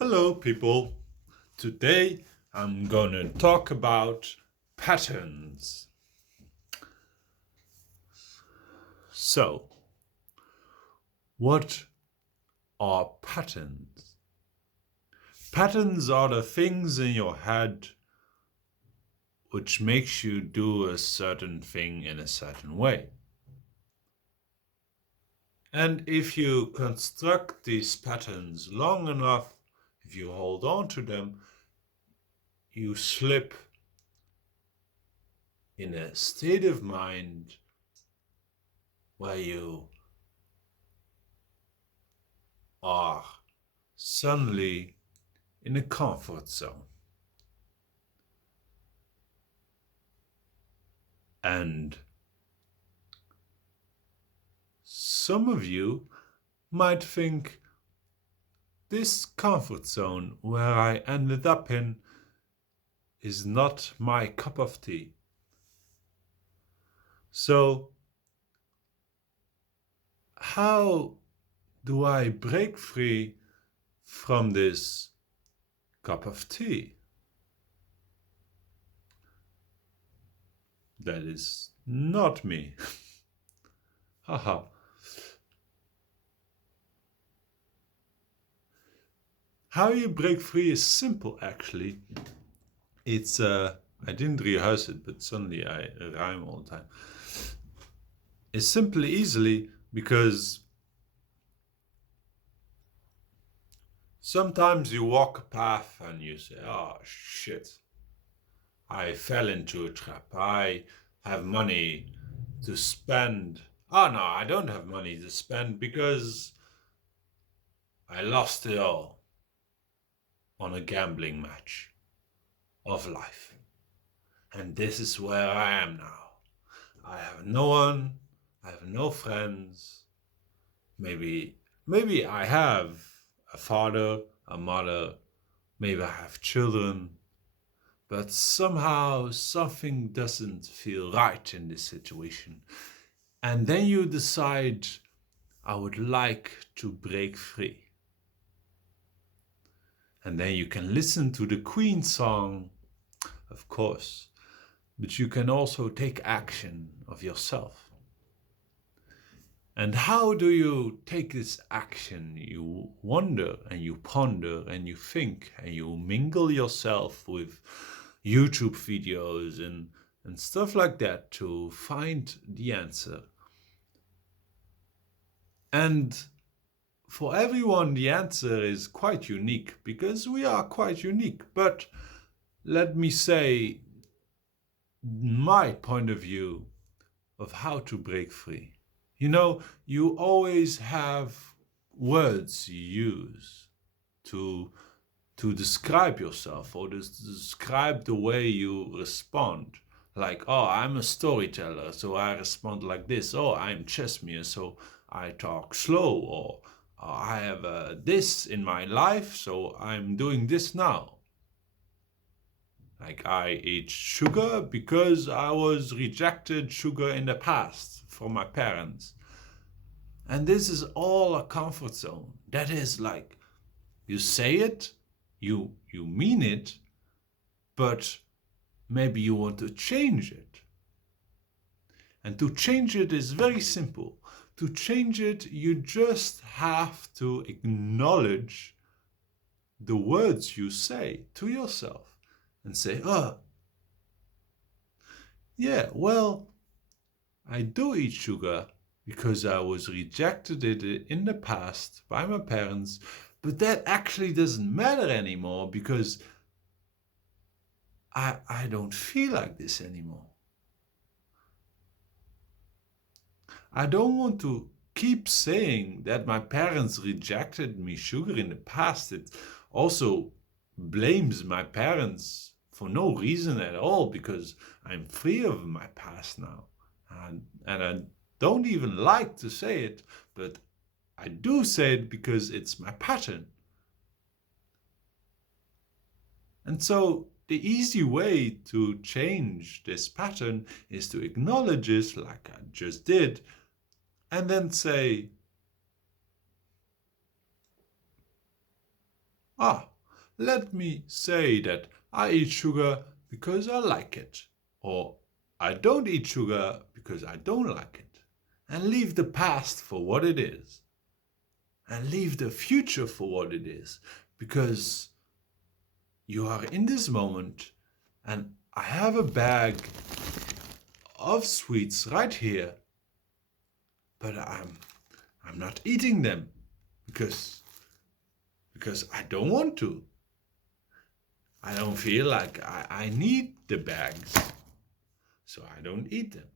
Hello, people. Today I'm gonna talk about patterns. So, what are patterns? Patterns are the things in your head which makes you do a certain thing in a certain way. And if you construct these patterns long enough, if you hold on to them, you slip in a state of mind where you are suddenly in a comfort zone. And some of you might think this comfort zone where I ended up in is not my cup of tea. So, how do I break free from this cup of tea? That is not me. Haha. How you break free is simple actually. It's I didn't rehearse it, but suddenly I rhyme all the time. It's simply easily because sometimes you walk a path and you say, oh shit, I fell into a trap. I have money to spend. Oh no, I don't have money to spend because I lost it all on a gambling match of life. And this is where I am now. I have no one, I have no friends. Maybe I have a father, a mother, maybe I have children, but somehow something doesn't feel right in this situation. And then you decide, I would like to break free. And then you can listen to the Queen song, of course, but you can also take action of yourself. And how do you take this action? You wonder and you ponder and you think and you mingle yourself with YouTube videos and stuff like that to find the answer. And for everyone, the answer is quite unique because we are quite unique. But let me say my point of view of how to break free. You know, you always have words you use to to describe yourself or to describe the way you respond. Like, oh, I'm a storyteller, so I respond like this. Oh, I'm Cestmir, so I talk slow. Or I have this in my life, so I'm doing this now. Like, I eat sugar because I was rejected sugar in the past from my parents. And this is all a comfort zone. That is like, you say it, you mean it, but maybe you want to change it. And to change it is very simple. To change it, you just have to acknowledge the words you say to yourself and say, oh, yeah, well, I do eat sugar because I was rejected in the past by my parents, but that actually doesn't matter anymore because I don't feel like this anymore. I don't want to keep saying that my parents rejected me sugar in the past. It also blames my parents for no reason at all because I'm free of my past now. And I don't even like to say it, but I do say it because it's my pattern. And so the easy way to change this pattern is to acknowledge it like I just did and then say, Ah, let me say that I eat sugar because I like it, or I don't eat sugar because I don't like it, and leave the past for what it is, and leave the future for what it is, because you are in this moment, and I have a bag of sweets right here, but I'm not eating them because I don't want to. I don't feel like I need the bags, so I don't eat them.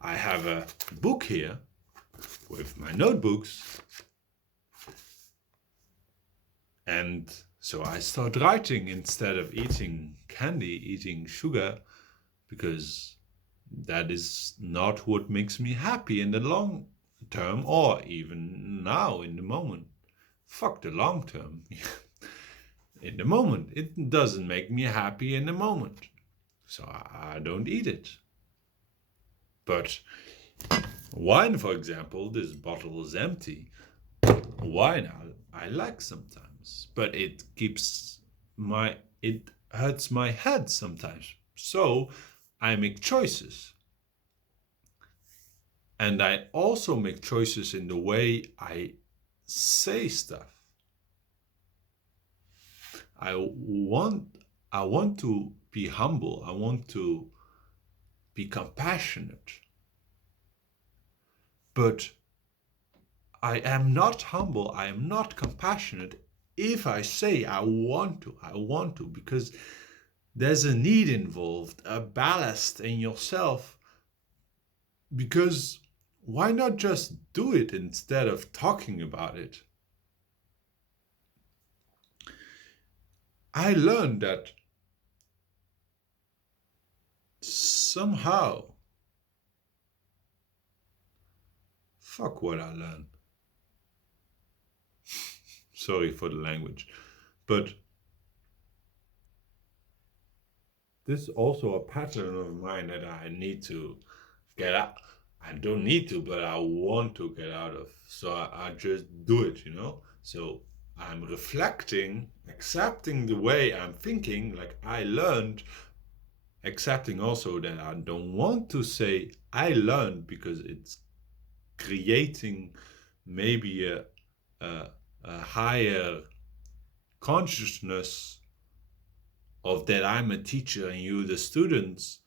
I have a book here with my notebooks, and so I start writing instead of eating candy, eating sugar, because that is not what makes me happy in the long term or even now in the moment. Fuck the long term. In the moment, it doesn't make me happy in the moment, so I don't eat it. But wine, for example, this bottle is empty. Wine I like sometimes, but it hurts my head sometimes. So I make choices. And I also make choices in the way I say stuff. I want I want to be humble. I want to be compassionate. But I am not humble. I am not compassionate if I say I want to. I want to because there's a need involved, a ballast in yourself. Because why not just do it instead of talking about it? I learned that somehow, fuck what I learned. Sorry for the language. But this is also a pattern of mine that I need to get out. I don't need to, but I want to get out of. So I just do it, you know? So I'm reflecting, accepting the way I'm thinking, like I learned, accepting also that I don't want to say I learned because it's creating maybe a higher consciousness of that I'm a teacher and you the students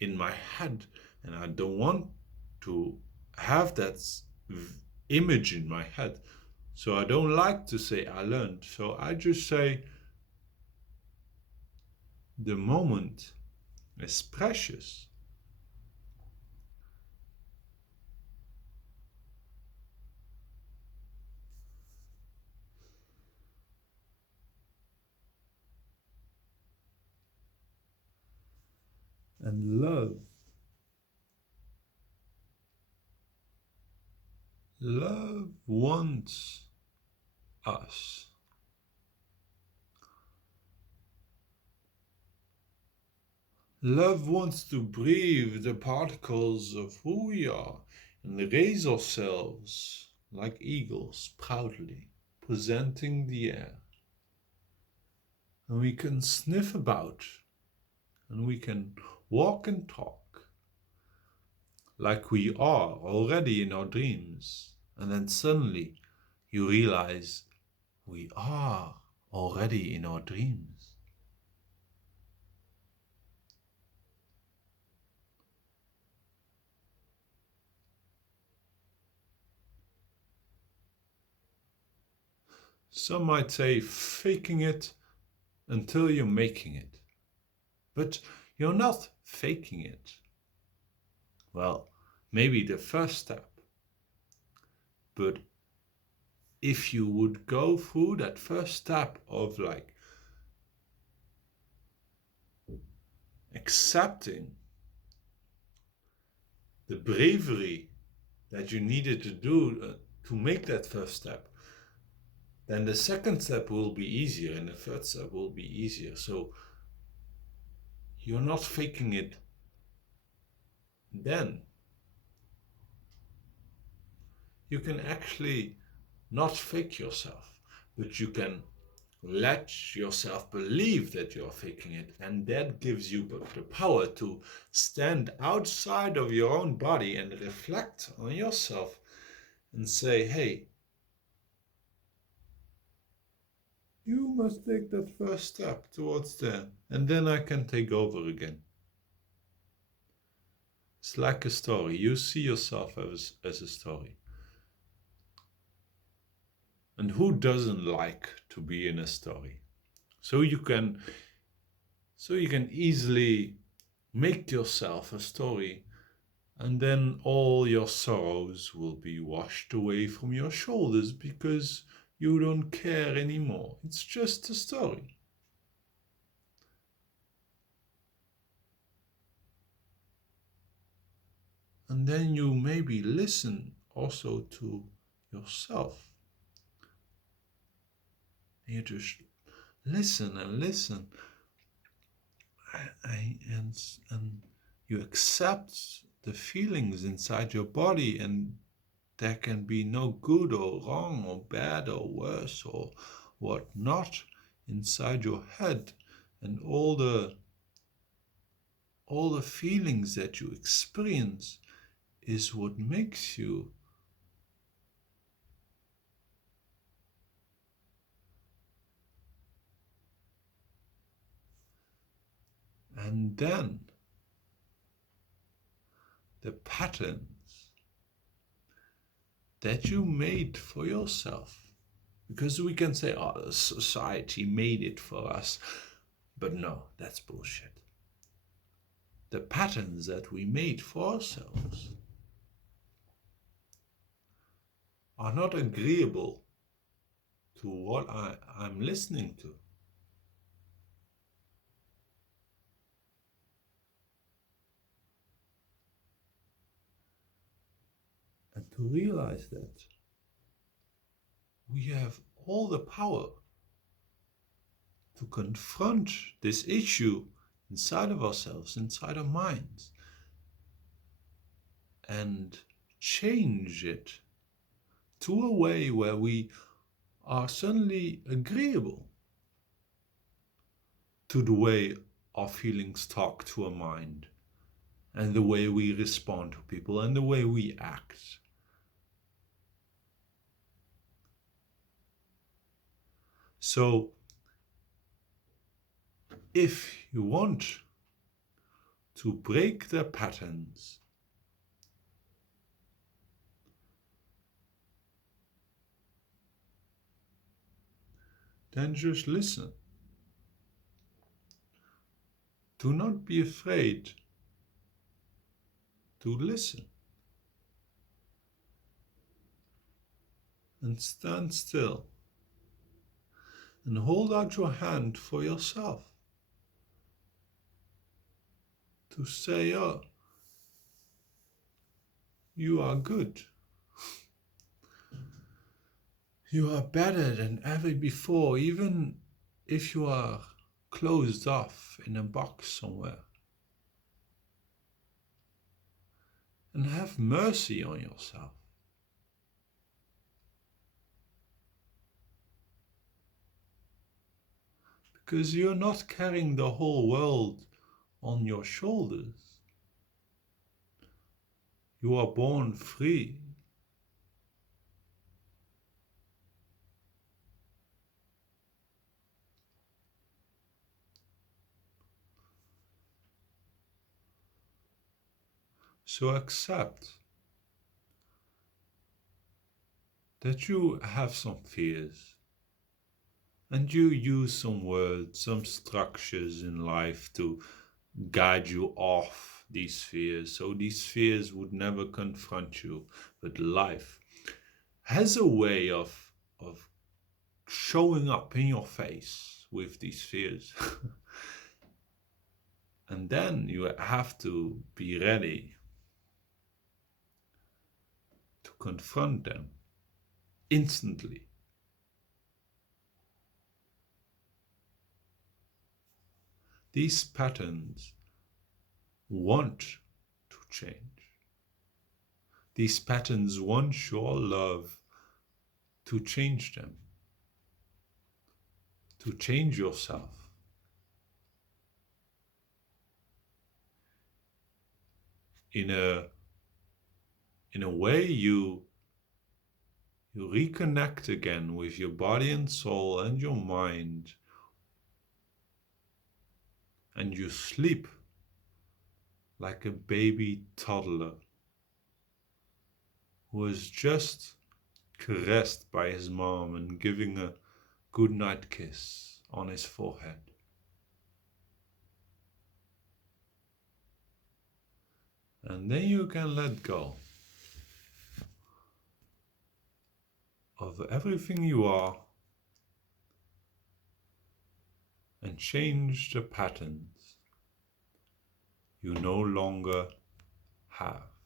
in my head, and I don't want to have that image in my head. So I don't like to say I learned. So I just say the moment is precious. And love wants us. Love wants to breathe the particles of who we are and raise ourselves like eagles proudly, presenting the air. And we can sniff about and we can walk and talk like we are already in our dreams. And then suddenly you realize we are already in our dreams. Some might say faking it until you're making it. But you're not faking it. Well, maybe the first step. But if you would go through that first step of like accepting the bravery that you needed to do to make that first step, then the second step will be easier and the third step will be easier. So you're not faking it then. You can actually not fake yourself, but you can let yourself believe that you're faking it, and that gives you the power to stand outside of your own body and reflect on yourself and say, hey, you must take that first step towards there, and then I can take over again. It's like a story. You see yourself as a story. And who doesn't like to be in a story? So you can easily make yourself a story, and then all your sorrows will be washed away from your shoulders because you don't care anymore. It's just a story. And then you maybe listen also to yourself. And you just listen and listen. And you accept the feelings inside your body, and there can be no good or wrong or bad or worse or what not inside your head, and all the feelings that you experience is what makes you. And then the patterns that you made for yourself, because we can say, oh, society made it for us, but no, that's bullshit. The patterns that we made for ourselves are not agreeable to what I'm listening to. And to realize that we have all the power to confront this issue inside of ourselves, inside our minds, and change it to a way where we are suddenly agreeable to the way our feelings talk to our mind, and the way we respond to people, and the way we act. So, if you want to break the patterns, then just listen. Do not be afraid to listen. And stand still. And hold out your hand for yourself. To say, oh, you are good. You are better than ever before, even if you are closed off in a box somewhere. And have mercy on yourself. Because you're not carrying the whole world on your shoulders. You are born free. So accept that you have some fears, and you use some words, some structures in life to guide you off these fears, so these fears would never confront you. But life has a way of showing up in your face with these fears. And then you have to be ready to confront them instantly. These patterns want to change. These patterns want your love to change them. to change yourself. In a way, you reconnect again with your body and soul and your mind, and you sleep like a baby toddler who is just caressed by his mom and giving a goodnight kiss on his forehead. And then you can let go of everything you are and change the patterns you no longer have.